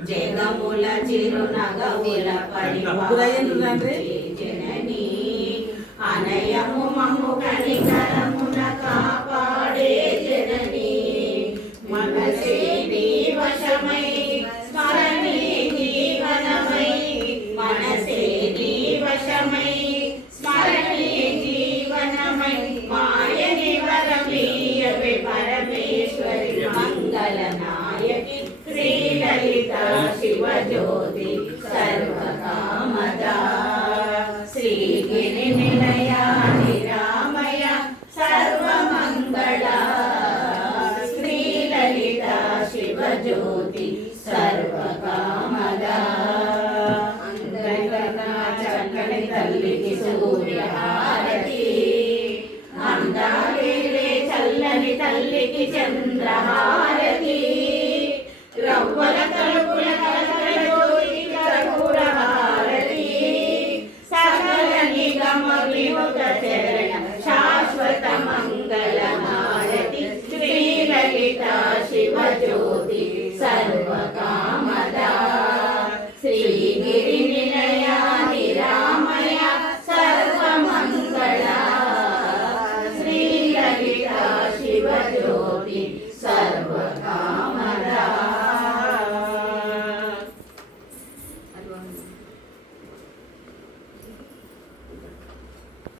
జగముల చిరునగముల పరిపాలించే జననీ అనయము మము కనికరమున కాపాడే జననీ మనసే నీ వశమై స్మరణే జీవనమై మనసే నీ వశమై స్మరణే జీవనమై మాయని వరమీయవే పరమేశ్వరి మంగళనాయకి శ్రీలలిత శివజ్యోతి సర్వకామదా శ్రీగిరి నిలయ నిరామయ సర్వమంగళ శ్రీలలిత శివజ్యోతి సర్వకామదా అంగరత్న చక్కని తల్లికి సూర్యహారతి అందాలేరే చల్లని తల్లికి చంద్రహారతి రవ్వల తలుపుల కలకలతోటి కర్పూర హారతి సకల నిగమ వినుత చరణ శాశ్వత మంగళ హారతి శ్రీలలిత శివజ్యోతి సర్వకామదా శ్రీగిరి నిలయ నిరామయ సర్వమంగళ శ్రీలలిత శివజ్యోతి సర్వకామదా